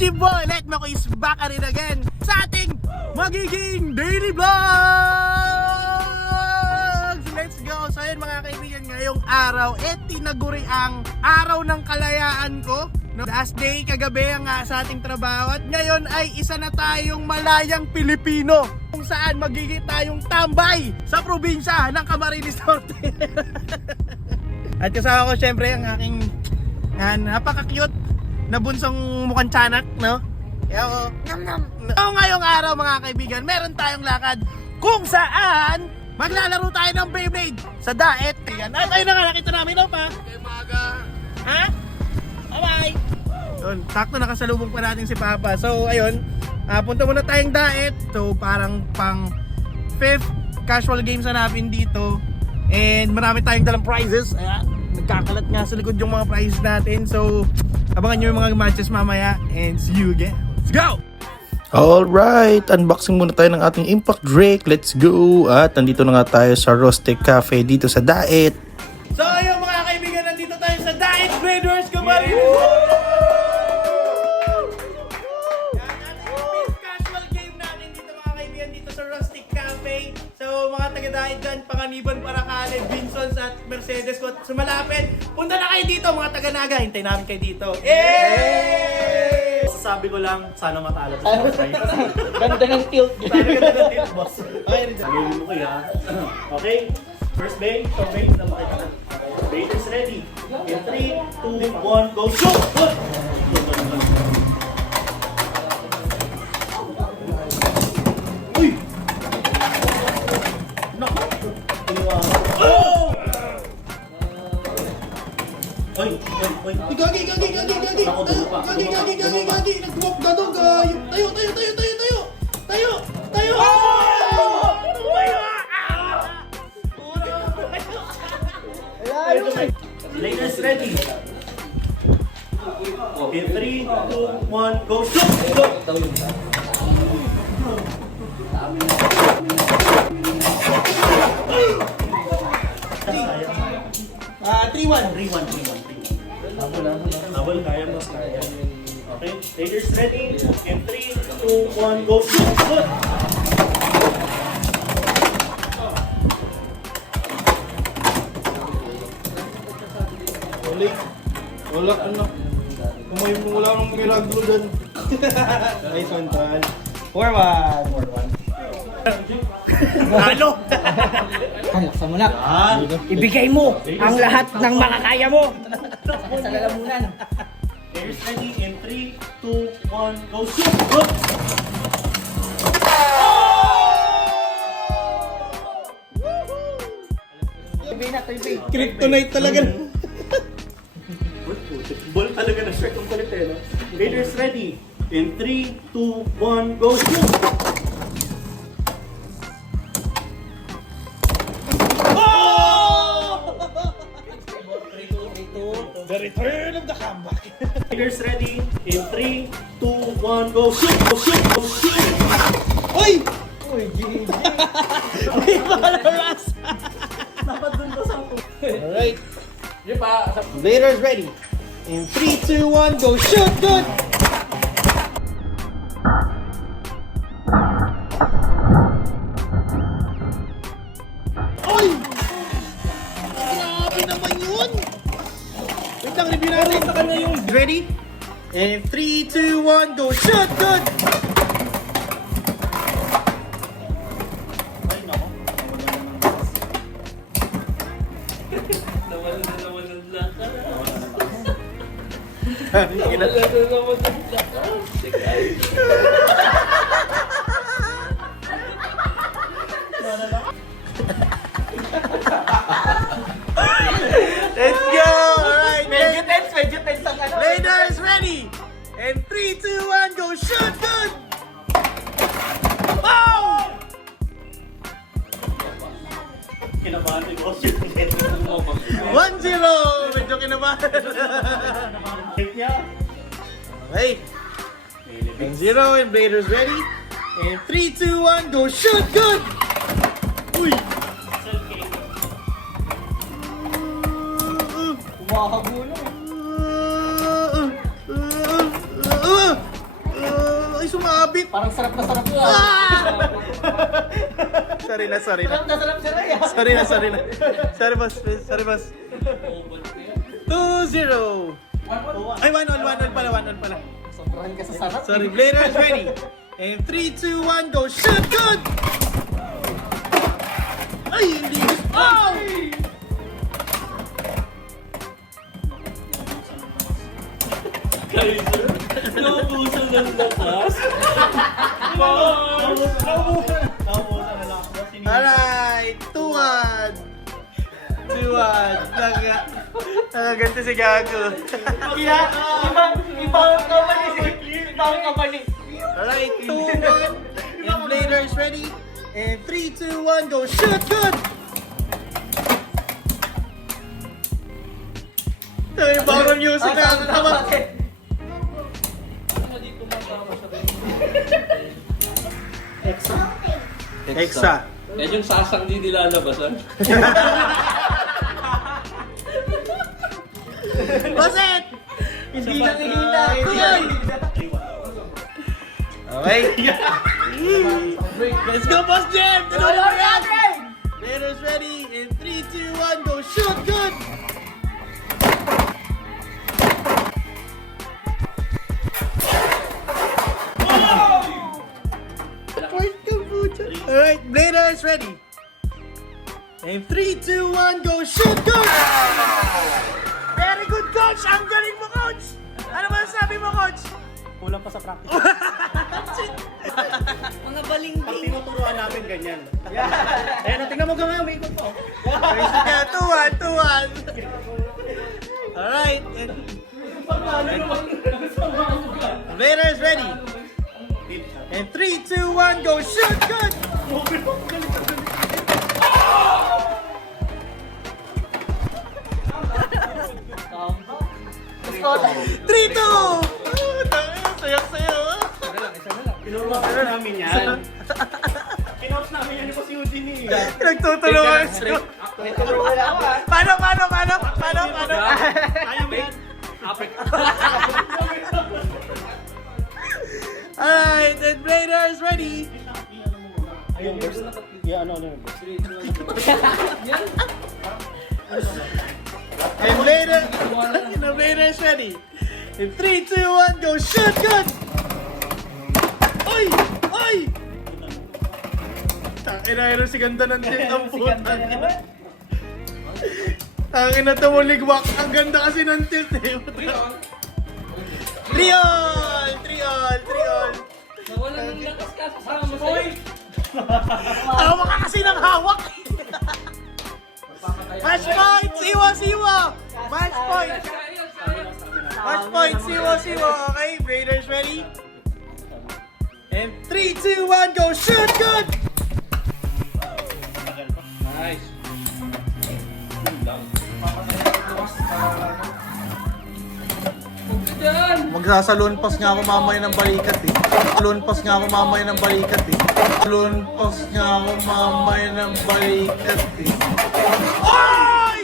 Chiboy Let Mako is back rin again sa ating magiging daily vlogs! Let's go! So yun mga kaibigan, ngayong araw, tinaguri ang araw ng kalayaan ko. Last day, kagabi nga sa ating trabaho. At ngayon ay isa na tayong malayang Pilipino kung saan magiging tayong tambay sa probinsya ng Camarines Norte. At kasama ko syempre ang aking napaka-cute na bunsong mukhang tiyanak, no? So ngayong araw mga kaibigan, meron tayong lakad kung saan maglalaro tayo ng Beyblade sa Daet. Ayan, ayun na nga, nakita namin, no pa? Okay, maga. Ha? Bye-bye! Yun, sakto nakasalubong pa natin si Papa. So ayun, punta muna tayong Daet. So parang pang 5th casual games na natin dito. And marami tayong dalang prizes. Ayan, nagkakalat nga sa likod yung mga prizes natin. So abangan nyo yung mga matches mamaya. And see you again. Let's go! Alright, unboxing muna tayo ng ating Impact Drake. Let's go! At nandito na nga tayo sa Rustic Cafe dito sa Daet. So ayun mga kaibigan, nandito tayo sa Daet Raiders Camarines. Casual game natin dito mga kaibigan, dito sa Rustic Cafe. So mga taga-Daet dyan, Panganiban, Paracale, Vinsons at Mercedes ko sumalapit. Punta na kayo dito mga taga-Naga, hintay namin kayo dito. Sabi ko lang, sana matalo sa Spotify. Ganda ng tilt. Sana ganda ng tilt, boss. Okay, sabihin mo kaya. Okay, first bay, so bay, na makita na. Raiders ready. In 3, 2, 1, go, shoot! Good! Uy! Naku! Oh! Oy! Oy! Oy! Gagi! Ako, dugo pa. Nag-walk na doon, gayo. Tayo! Raiders ready. In 3, 2, 1, go, shoot! Sayang. 3-1. Habol, kaya mas kaya. Okay, Raiders ready. In 3, 2, 1, go, shoot! Good! Wala ano. Wala nang milagro dyan. Ay, santan. 4-1. Halo! Laksa mo na. Yan! Ibigay mo ang lahat ng makakaya mo. Sa lalamunan. Raiders ready. In 3, 2, 1, go, shoot! Good! Kryptonite talaga. Ball talaga na shirt ang kulit eh, no? Raiders ready. In 3, 2, 1, go, shoot! The return of the comeback. Raiders ready. In 3, 2, 1, go, shoot! Go, shoot! Go, shoot! Oy! Dapat dun ba sa Alright. Raiders ready. In 3, 2, 1, go shoot! Good! Oy! Grabe naman yun! Wait lang, review natin sa kanya yung ready? In 3, 2, 1, go shoot! Good! Let's go! Alright, Medyo tense ang ano. Raiders ready! And 3, 2, 1, go shoot! Good! Oh! kinabahan ko shoot? 1-0! Medyo kinabahan. Take niya. Okay. 1-0 and Raiders ready. And 3, 2, 1, go shoot! Good! Uy! Kumakagulo. sumabit. Parang sarap na sarap yun. Sorry na. Sarap na siya na yan. Sorry na. Sorry, boss. 2-0. Ay, 1-1 pala. Sobrahan ka sa sarap. Sorry, Bladers ready. And 3, 2, 1, go. Shoot, good! Ay, hindi. Oh! Naubusan ng lakas. Naubusan ng lakas. Alright, 2-1. 2-1. Nakaganto si Gago. Ibang company. Alright, 2-1. And Bladers ready. And 3, 2, 1, go. Shoot, good! Ay, background music na. Tama. Hexa. Yan yung sasang di nilalabasan. Baset! Hindi na hihila. Okay. Let's go, Boss Jam! Tuloy mo yan! Bladers ready. In 3, 2, 1, go. Shoot, good! Alright, Bladers ready. In 3, 2, 1, go. Shoot, good! Very good, Coach! Ang galing mo, Coach! Ano ba sabi mo, Coach? Kulang pa sa practice. Mga baling-bing. Pag tinuturuan namin ganyan. Ayan, tingnan mo gawin, may ikot po. 2-1. Alright. Bladers ready. And 3, 2, 1, go. Shoot, good! 3-2! Sayo-sayo. Tinuruan namin yan. Kinops namin yan ni Boss Eugene eh. Nagtutulungan siya. Paano? Kaya mo yan. Alright, and Bladers ready. Ayun, yeah, ano. And Bladers ready. In 3, 2, 1, go. Shoot, good! Oy! Tangina, si ganda ng tilt ang puta. Tangina, tumuligwak. Ang ganda kasi ng tilt eh. 3-all! Nawalan ng lakas ka sa sama sa'yo. Tawa ka kasi ng hawak. Match point! Siwa! Match point! Match point! Siwa! Okay, Bladers ready? And 3, 2, 1, go! Shoot! Good! Nice. Magsasalunpas nga ako mamaya ng balikat eh. Oy!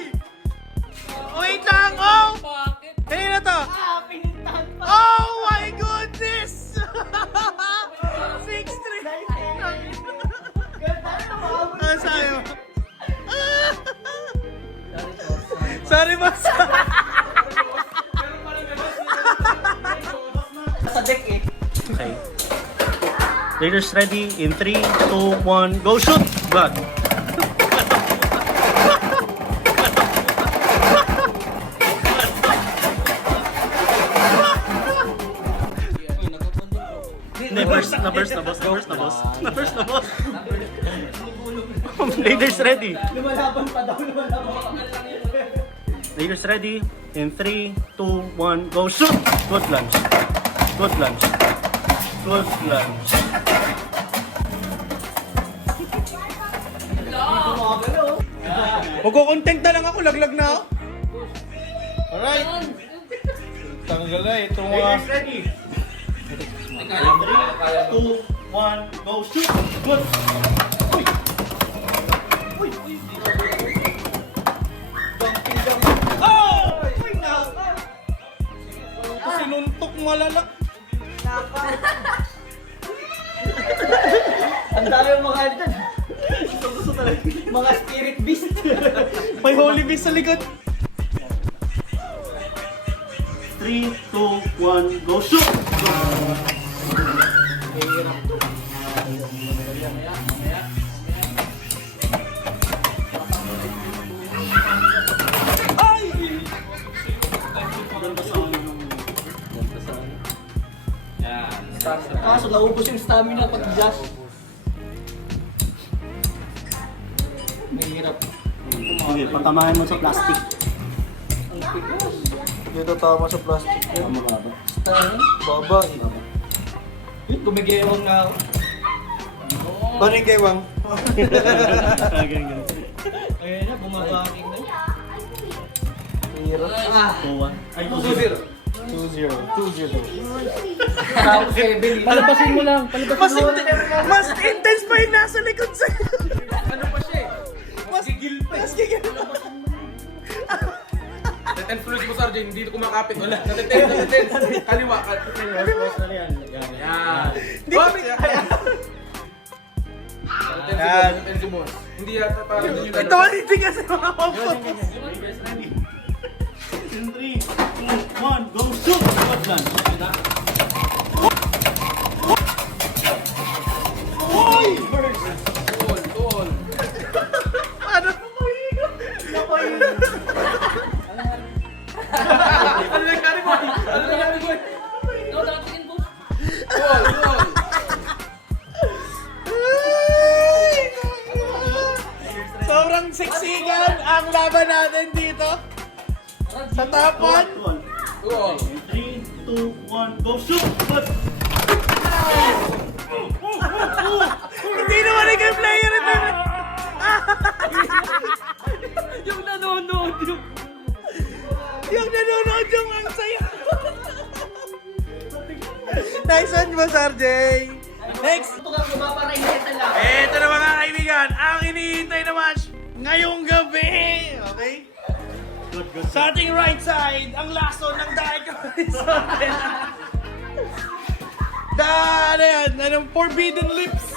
Wait lang! Oh! Kanina to? Oh my goodness! 6-3! Ano sabi mo? Sorry, boss! Sa deck eh. Okay. Bladers ready. In 3, 2, 1, go shoot! Blood. Na-burst na, boss. Bladers ready. Lumalaban pa daw. Bladers ready. In 3, 2, 1, go shoot! Good lunge. Magkukontent na lang ako, laglag na ako. Alright. Tanggal na eh, itong mga... ready. 3, 2, 1, go shoot! Good! Sinuntok malala. Ang dami yung mga ano dyan. Mga spirit beast. May holy beast sa likod. 3, 2, 1, go shoot! Kaso naubos yung stamina pag jazz. Mahirap. Okay, patamahin mo sa plastic. Ang pigas. Dito tama sa plastic. Tama ba ba? Baba. Yun, tumigewang na ako. Paano yung gaywang? Ganyan. Ayun na, bumabaking na. Hirap. Ah! 2-1. Ay, 2-0. 2-0. 2-0. Tapos 7. Palabasin mo lang. Mas intense pa yung nasa likod sa'yo. Ano pa siya eh? Mas gigil pa. Mas gigil pa. Naten fluid mo, Sergeant. Hindi kumakapit. Wala. Naten. Kaliwa. Yan. Hindi ko Naten si boss. Hindi yata parang yun yung ito hindi kasi mga comfort. In 3, 2, 1, go shoot! Good done. Oy! Tol. Paano ko mahirap? Ano nangyari mo? Ano nangyari mo? No, nakatingin boss. Tol. Sobrang seksigan ang laban natin dito. Sa top 1. Tol. 3, 2, 1, go shoot! Good! Hindi naman ikaw yung player ito. Yung nanonood yung... Yung nanonood yung ang saya. Nice one mo, Sarjay. Next. Ito ka, mapaparineta lang. Ito na mga kaibigan, ang hinihintay na match ngayong gabi. Okay? Good, good. Sa ating right side, ang laso ng Daik Horizonte. Ano yan? Anong Forbidden Lips?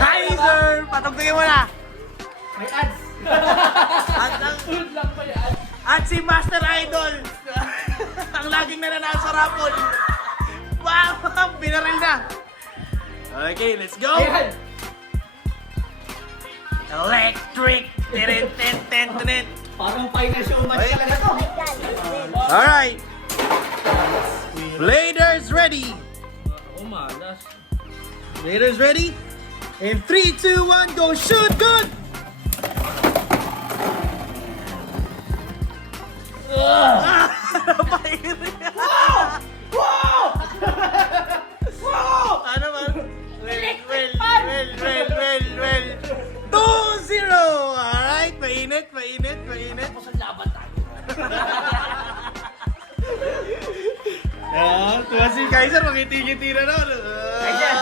Kaiser! Patugtugin mo na! May ads. At si Master Idol, ang laging nananalo sa raffle. Wow! Binaril na! Okay, let's go! Ayan. Electric! Tirin, tin, tin, tin. Parang final show match talaga to. Alright! Bladers ready! Umalas. Bladers ready? In 3, 2, 1, go shoot! Good! Ano man? Well. 2-0! Alright, mainit. Tapos ang laban tayo. Tuwa si Kaiser, mangiti-ngiti na nun. Kaiser!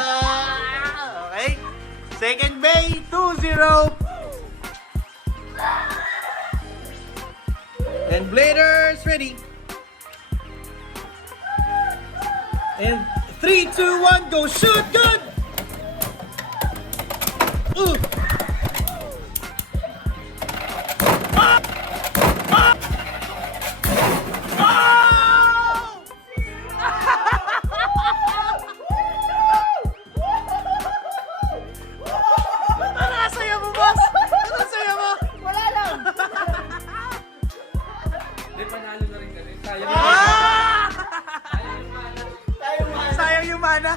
Okay. Second bay, 2-0. And Bladers ready. And 3, 2, 1, go shoot! Good! Ano saya mo, boss? Ano saya mo? Wala lang. Hindi, panalo na rin kasi. Sayang. Sayang yung mana.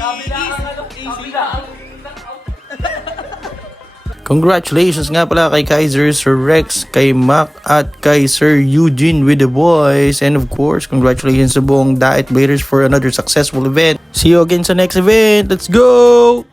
Kabila ang ano. Kabila ang Congratulations nga pala kay Kaiser, Sir Rex, kay Mac at kay Sir Eugene with the boys. And of course, congratulations sa buong Daik Bladers for another successful event. See you again sa next event. Let's go!